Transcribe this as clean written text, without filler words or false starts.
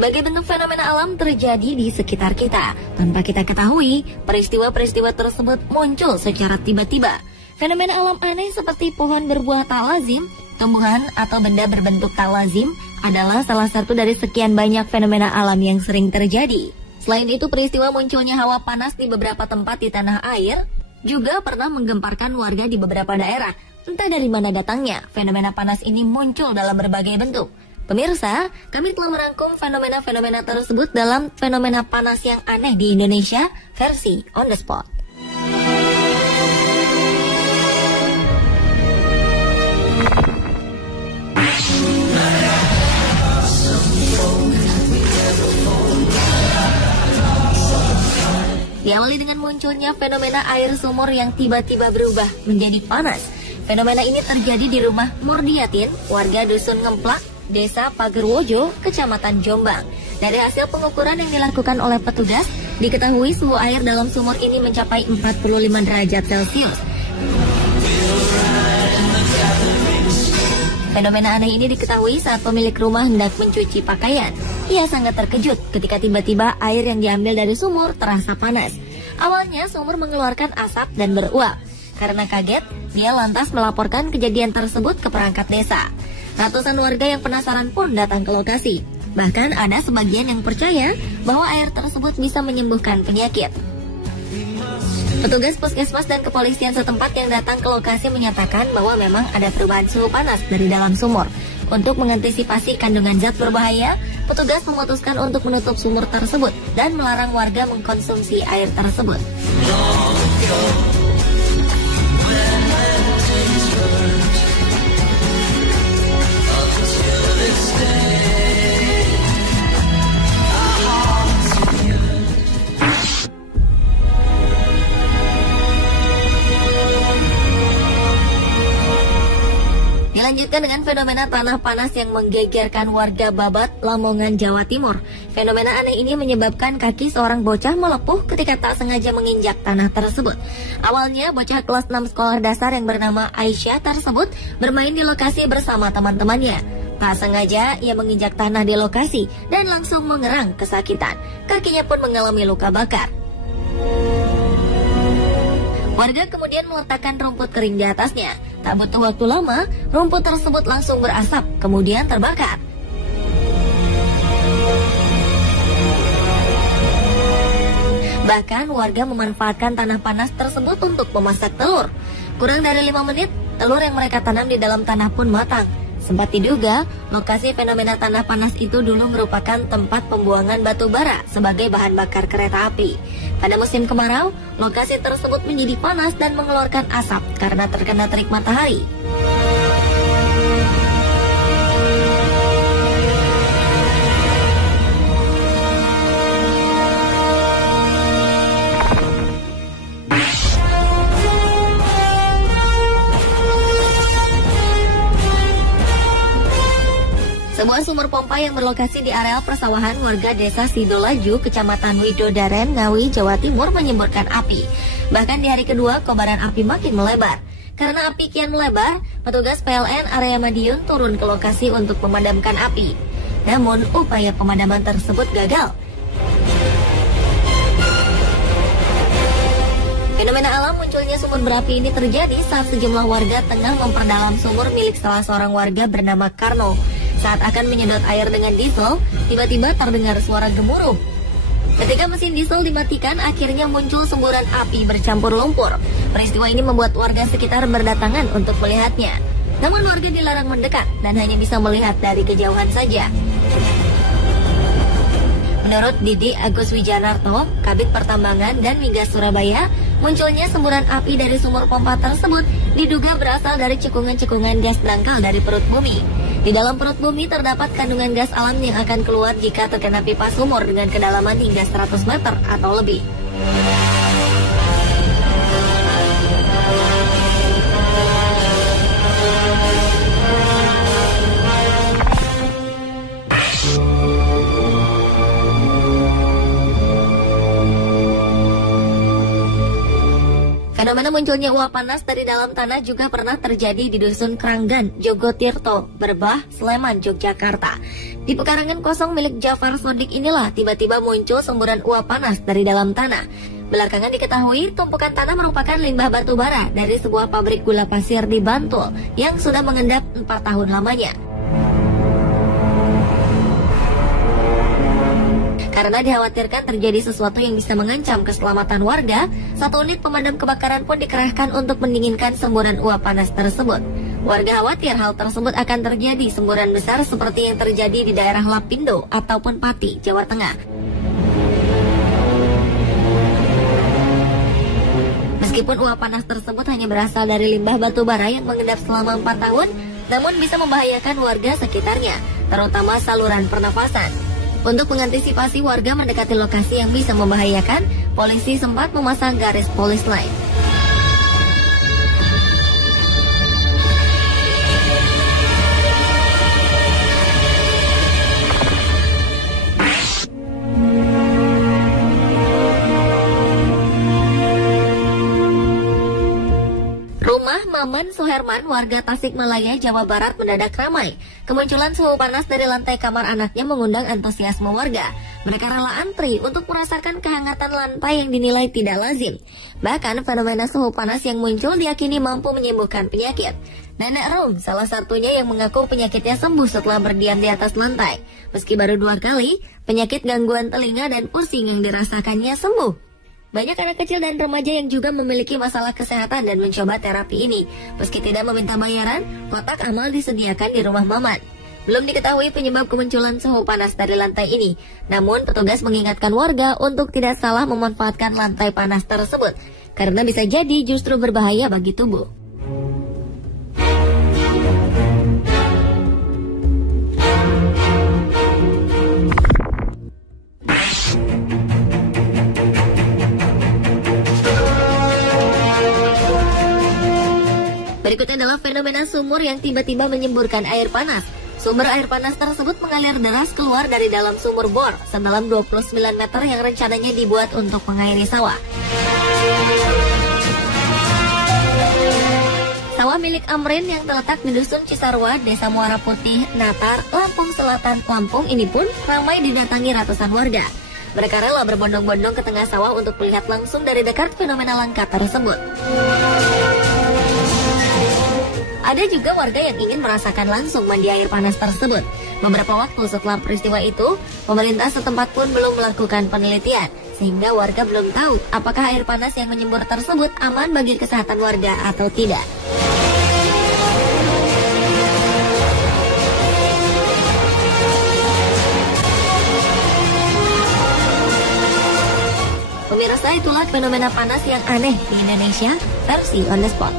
Berbagai bentuk fenomena alam terjadi di sekitar kita. Tanpa kita ketahui, peristiwa-peristiwa tersebut muncul secara tiba-tiba. Fenomena alam aneh seperti pohon berbuah tak lazim, tumbuhan atau benda berbentuk tak lazim adalah salah satu dari sekian banyak fenomena alam yang sering terjadi. Selain itu, peristiwa munculnya hawa panas di beberapa tempat di tanah air juga pernah menggemparkan warga di beberapa daerah. Entah dari mana datangnya, fenomena panas ini muncul dalam berbagai bentuk. Pemirsa, kami telah merangkum fenomena-fenomena tersebut dalam fenomena panas yang aneh di Indonesia versi On The Spot. Diawali dengan munculnya fenomena air sumur yang tiba-tiba berubah menjadi panas. Fenomena ini terjadi di rumah Mordiatin, warga Dusun Ngemplak, Desa Pagerwojo, Kecamatan Jombang. Dari hasil pengukuran yang dilakukan oleh petugas, diketahui suhu air dalam sumur ini mencapai 45 derajat Celcius. Fenomena aneh ini diketahui saat pemilik rumah hendak mencuci pakaian. Ia sangat terkejut ketika tiba-tiba air yang diambil dari sumur terasa panas. Awalnya sumur mengeluarkan asap dan beruap. Karena kaget, dia lantas melaporkan kejadian tersebut ke perangkat desa. Ratusan warga yang penasaran pun datang ke lokasi. Bahkan ada sebagian yang percaya bahwa air tersebut bisa menyembuhkan penyakit. Petugas puskesmas dan kepolisian setempat yang datang ke lokasi menyatakan bahwa memang ada perubahan suhu panas dari dalam sumur. Untuk mengantisipasi kandungan zat berbahaya, petugas memutuskan untuk menutup sumur tersebut dan melarang warga mengkonsumsi air tersebut. Dilanjutkan dengan fenomena tanah panas yang menggegerkan warga Babat, Lamongan, Jawa Timur. Fenomena aneh ini menyebabkan kaki seorang bocah melepuh ketika tak sengaja menginjak tanah tersebut. Awalnya, bocah kelas 6 sekolah dasar yang bernama Aisyah tersebut bermain di lokasi bersama teman-temannya. Tak sengaja, ia menginjak tanah di lokasi dan langsung mengerang kesakitan. Kakinya pun mengalami luka bakar. Warga kemudian meletakkan rumput kering di atasnya. Tak butuh waktu lama, rumput tersebut langsung berasap, kemudian terbakar. Bahkan warga memanfaatkan tanah panas tersebut untuk memasak telur. Kurang dari 5 menit, telur yang mereka tanam di dalam tanah pun matang. Sempat diduga, lokasi fenomena tanah panas itu dulu merupakan tempat pembuangan batu bara sebagai bahan bakar kereta api. Pada musim kemarau, lokasi tersebut menjadi panas dan mengeluarkan asap karena terkena terik matahari. Sebuah sumur pompa yang berlokasi di areal persawahan warga desa Sidolaju, Kecamatan Widodaren, Ngawi, Jawa Timur menyemburkan api. Bahkan di hari kedua, kobaran api makin melebar. Karena api kian melebar, petugas PLN area Madiun turun ke lokasi untuk memadamkan api. Namun, upaya pemadaman tersebut gagal. Fenomena alam munculnya sumur berapi ini terjadi saat sejumlah warga tengah memperdalam sumur milik salah seorang warga bernama Karno. Saat akan menyedot air dengan diesel, tiba-tiba terdengar suara gemuruh. Ketika mesin diesel dimatikan, akhirnya muncul semburan api bercampur lumpur. Peristiwa ini membuat warga sekitar berdatangan untuk melihatnya. Namun warga dilarang mendekat dan hanya bisa melihat dari kejauhan saja. Menurut Didi Agus Wijanarto, Kabid Pertambangan dan Migas Surabaya, munculnya semburan api dari sumur pompa tersebut diduga berasal dari cekungan-cekungan gas dangkal dari perut bumi. Di dalam perut bumi terdapat kandungan gas alam yang akan keluar jika terkena pipa sumur dengan kedalaman hingga 100 meter atau lebih. Fenomena munculnya uap panas dari dalam tanah juga pernah terjadi di Dusun Kranggan, Jogotirto, Berbah, Sleman, Yogyakarta. Di pekarangan kosong milik Jafar Sodik inilah tiba-tiba muncul semburan uap panas dari dalam tanah. Belakangan diketahui tumpukan tanah merupakan limbah batu bara dari sebuah pabrik gula pasir di Bantul yang sudah mengendap 4 tahun lamanya. Karena dikhawatirkan terjadi sesuatu yang bisa mengancam keselamatan warga, 1 unit pemadam kebakaran pun dikerahkan untuk mendinginkan semburan uap panas tersebut. Warga khawatir hal tersebut akan terjadi semburan besar seperti yang terjadi di daerah Lapindo ataupun Pati, Jawa Tengah. Meskipun uap panas tersebut hanya berasal dari limbah batu bara yang mengendap selama 4 tahun, namun bisa membahayakan warga sekitarnya, terutama saluran pernafasan. Untuk mengantisipasi warga mendekati lokasi yang bisa membahayakan, polisi sempat memasang garis polis line. Rumah Maman Suherman, warga Tasikmalaya, Jawa Barat mendadak ramai. Kemunculan suhu panas dari lantai kamar anaknya mengundang antusiasme warga. Mereka rela antri untuk merasakan kehangatan lantai yang dinilai tidak lazim. Bahkan fenomena suhu panas yang muncul diyakini mampu menyembuhkan penyakit. Nenek Rum salah satunya yang mengaku penyakitnya sembuh setelah berdiam di atas lantai. Meski baru 2 kali, penyakit gangguan telinga dan pusing yang dirasakannya sembuh. Banyak anak kecil dan remaja yang juga memiliki masalah kesehatan dan mencoba terapi ini. Meski tidak meminta bayaran, kotak amal disediakan di rumah Maman. Belum diketahui penyebab kemunculan suhu panas dari lantai ini. Namun petugas mengingatkan warga untuk tidak salah memanfaatkan lantai panas tersebut, karena bisa jadi justru berbahaya bagi tubuh. Berikutnya adalah fenomena sumur yang tiba-tiba menyemburkan air panas. Sumber air panas tersebut mengalir deras keluar dari dalam sumur bor sedalam 29 meter yang rencananya dibuat untuk mengairi sawah. Sawah milik Amrin yang terletak di Dusun Cisarua, Desa Muara Putih, Natar, Lampung Selatan, Lampung ini pun ramai didatangi ratusan warga. Mereka rela berbondong-bondong ke tengah sawah untuk melihat langsung dari dekat fenomena langka tersebut. Ada juga warga yang ingin merasakan langsung mandi air panas tersebut. Beberapa waktu setelah peristiwa itu, pemerintah setempat pun belum melakukan penelitian, sehingga warga belum tahu apakah air panas yang menyembur tersebut aman bagi kesehatan warga atau tidak. Pemirsa, itulah fenomena panas yang aneh di Indonesia versi On The Spot.